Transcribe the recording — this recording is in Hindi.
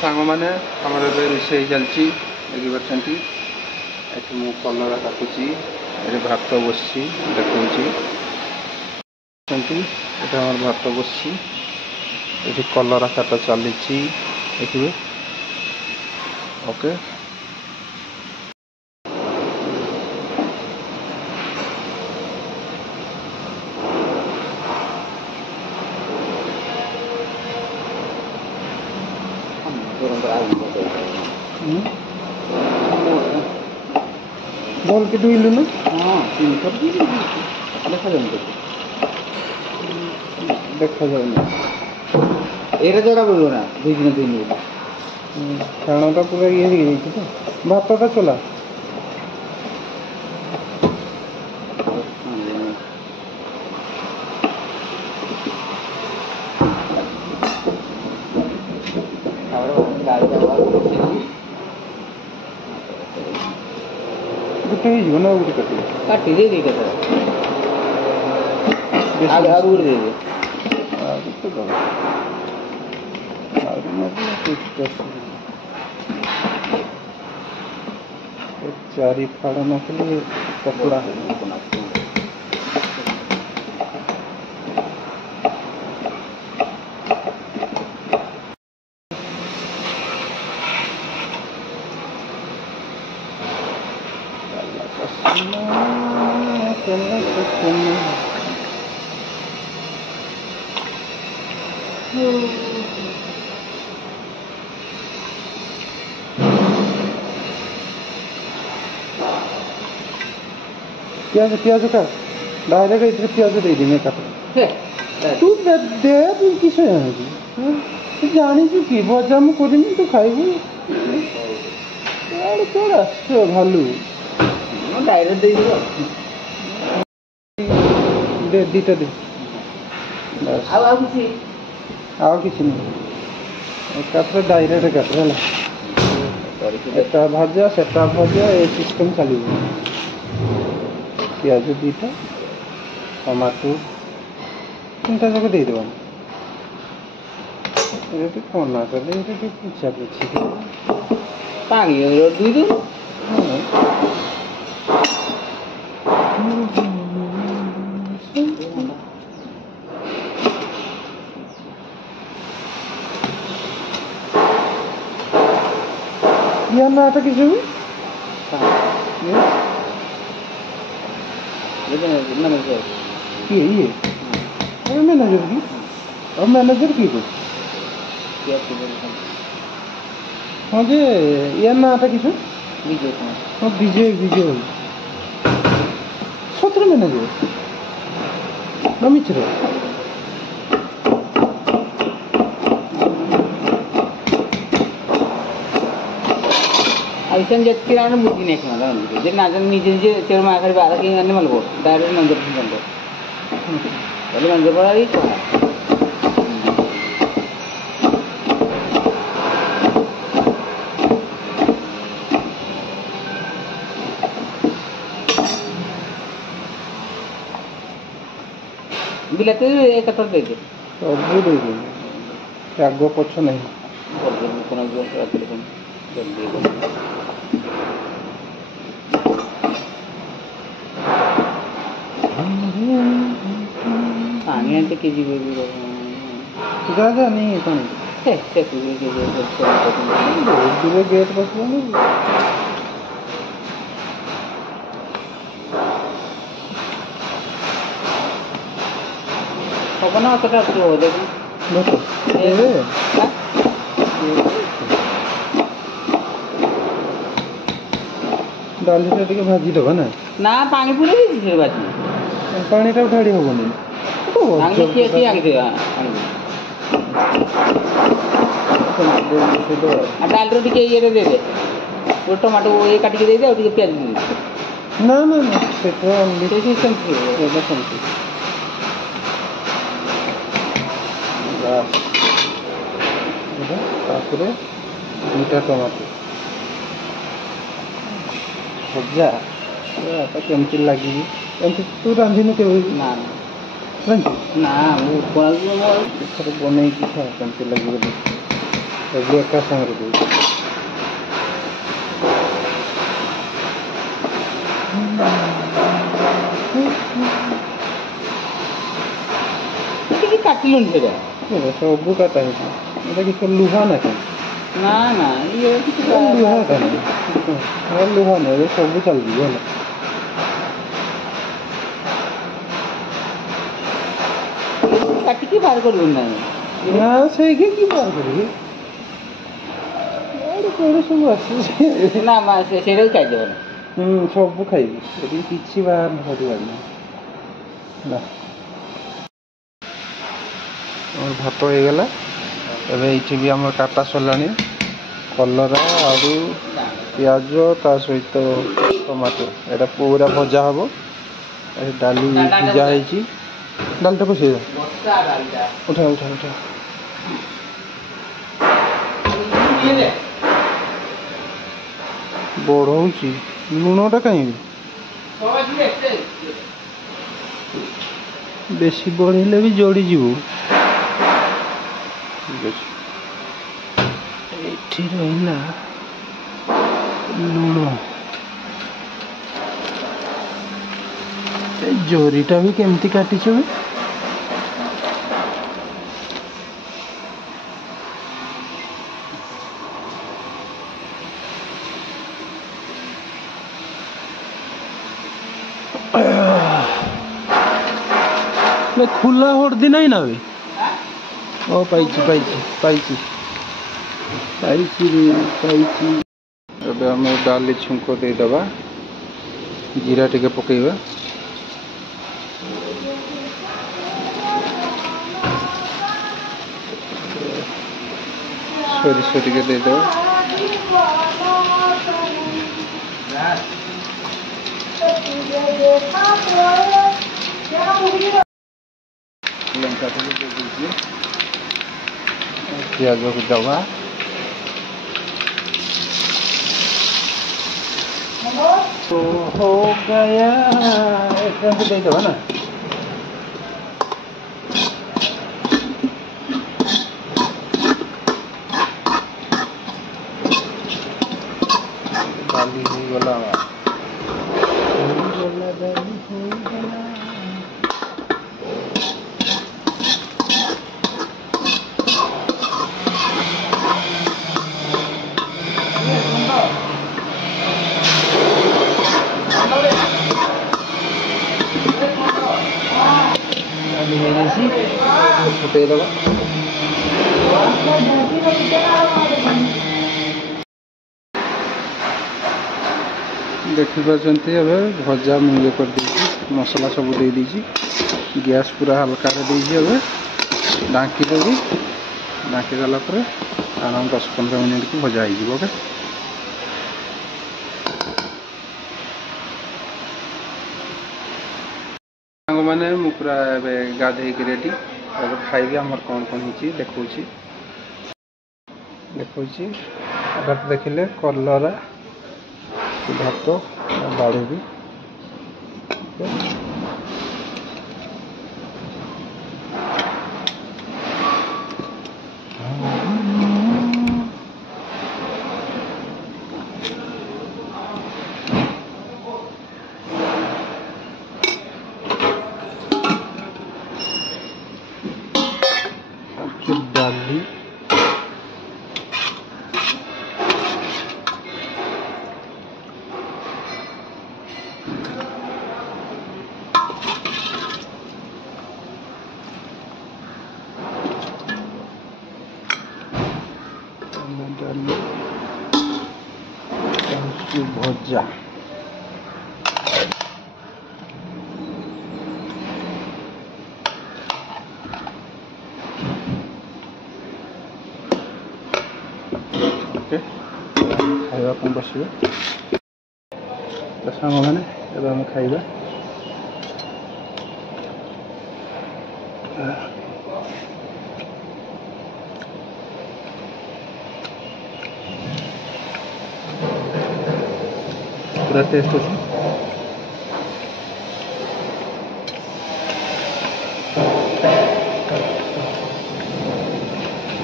सांग मैंने आमर रोषे चलती देखिए ये मु कलरा काटुची ये भात बस देखी भात बस ये कलरा काट चली देखिए ओके बॉल के डुइलु ना हाँ देखा जाए एरा जोड़ा बोलो ना दुई दिन खानाटा पूरा ये तो भातटा चला गोटे ना गोटे काटी दे दी आगे दे दे चारी फाड़ा न के लिए कपड़ा है प्याज प्याज का डायरेक्ट इधर प्याज दे दी मैं काट तू दे तू किस तू जानी कि भजा मु करनी तू खाइबू यार तोरा सो भालू डायरेक्ट दे दे दीटा दे आउ किसी नहीं एकाथरे डायरेक्ट काट भाजा सेटा भाजा ये सिस्टम चलो प्याज दीटा टमाटो तीनटा जाक दे देवा ये कौन ना कर ये पूछा पूछी पानी दुई दिन या नाटक किसी ये अरे मैनेजर की और मैनेजर की कुछ हाँ जे या नाटक किसी विजय हाँ विजय विजय सत्र मैनेजर ना मिचरे ऐसा जब किराना बुद्धि नहीं खाना जब नाचन नीचे नीचे चेयर में आकर बाहर कहीं करने वाले को डायरेक्ट मंदिर से बंदो पहले मंदिर पड़ा ही छोड़ा बिलाते एक कटर दे दे सब दे दे आगो पछ नहीं कोना जो रात जल्दी पानी आते केजी जा नहीं पानी दूर गेट बस ना तो देखो डाली टे भाजी दबा ना ना पानी पूरे दीजिए भाजी पानी टा उठाड़ी होबनी आगे के आगे डाल रोटी के ये दे दे वो टमाटो ये काट के दे दे और ये प्याज दे दे ना ना ना सेटा ओनली तो सिस्टम है एटा समझ तापरे दुटा टमाटो भजा केमती लगे एमती तू रांधीनु के ना रांधि ना वो बन खा केमती लगे ସବୁ ଏକା ସାଙ୍ଗରେ ଦେଉଛି। ଟିକେ କାଟିଲୁନି ସେଇଟା। ସବୁ କାଟା ହେଇଛି। ଏଇଟା କିଛି ଲୁହା ନାହିଁ। ନା ନା ଇଏ କିଛି ଲୁହା କାହିଁ ଲୁହା ନାହିଁ, ସବୁ ଚାଲିଯିବ ହେଲା। କାଟିକି ବାହାର କରିବୁନି ନା ନା ସେଇକି କି ବାହାର କରିବି? କୁଆଡ଼େ ସବୁ ଆସୁଛି। ନା ମା ସେଇଟା ବି ଖାଇଦେବନି। ସବୁ ଖାଇବି, ଏଠି କିଛି ବାହାର କରିବାର ନାହିଁ ହେଲା। ଆମର ଭାତ ହେଇଗଲା। ଏବେ ଏଇଠି ବି ଆମର କାଟା ସରିଲାଣି। କଲରା, ଆଳୁ, ପିଆଜ ତା ସହିତ ଟମାଟୋ, ଏଇଟା ପୁରା ଭଜା ହେବ। ଡାଲି ଭିଜା ହେଇଛି। ଡାଲିଟା ବସେଇବା। ଉଠା ଉଠା ଉଠା। ବଢ଼ଉଛି ଲୁଣଟା କାହିଁକି? ବେଶୀ ବଢ଼ିଲେ ବି ଜଳିଯିବ। ଠିକ୍ ଅଛି। ଏଇଠି ରହିଲା ଲୁଣ। ଏ ଜରିଟା ବି କେମିତି କାଟିଛୁ? ଖୋଲା ହଳଦୀ ନାହିଁ ନା ବେ? ଓ ପାଇଛି ପାଇଛି ପାଇଛି ପାଇଛି ପାଇଛି। ଏବେ ଆମେ ଡାଲି ଛୁଙ୍କ ଦେଇଦେବା। ଜିରା ଟିକେ ପକେଇବା। ସୋରିଷ ଟିକେ ଦେଇଦେବା। लंका प्याज को दवा। तो हो गया दे दवा ना। डाली हो गला फुटे दवा। देखिपारे भजा मुझे कर मसला सब दे दीजिए। गैस पूरा हल्का दीजिए। ढाँकी देवी। ढाँकी देला आराम 10-15 मिनट की भजा हो। ओके सांग मैंने पूरा गाधे रेडी। खाइबी आमर कौन कौन देखा देखिले कलरा भात बाड़ी भी डाली भजा ओके खाइबा कौन बसवे तो सांग मैंने एवं खाइबा। पूरा टेस्ट अच्छे।